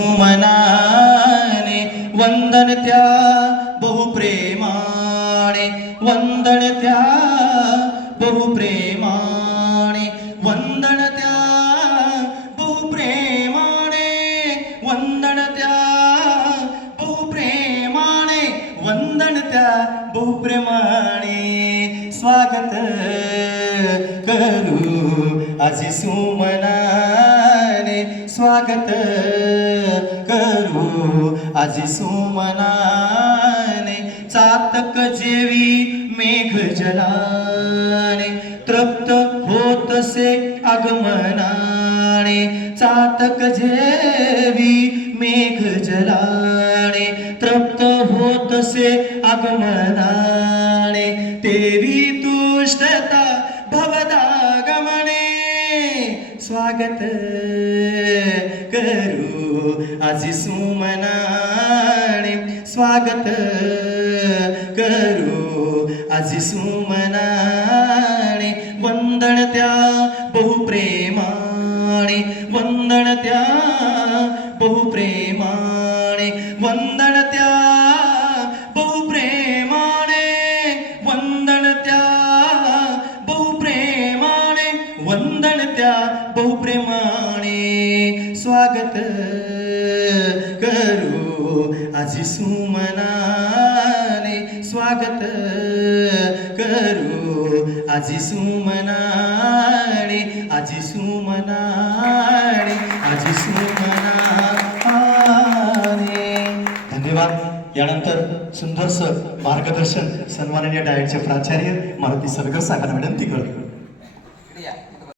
सुमनाने वंदन त्या बहुप्रेमाने वंदन त्या बहुप्रेमाने वंदन त्या बहुप्रेमाने वंदन त्या बहुप्रेमाने वंदन त्या बहुप्रेमाने स्वागत करू आजी सुमना स्वागत करू. आजी सुमनाने चातक जेवी मेघ जलाने. तृप्त होतसे आगमनाने. चातक जेवी मेघ जलाने. तृप्त होतसे आगमनाने. तेवी तुष्टता भवदागमने. स्वागत करू आजी सुमनाने स्वागत करू आजी सुमनाने वंदन त्या बहुप्रेमाने वंदन त्या बहुप्रेमाने वंदन त्या बहुप्रेमाने वंदन त्या बहुप्रेमाने वंदन त्या बहुप्रेमाने. स्वागत करू. आजी सुमनाने स्वागत करू. आजी सुमनाने आजी सुमनाने आजी सुमनाने. धन्यवाद. यानंतर सुंदरसं मार्गदर्शन सन्माननीय डायटचे प्राचार्य मारुती सरगर साहेबांना विनंती करतो.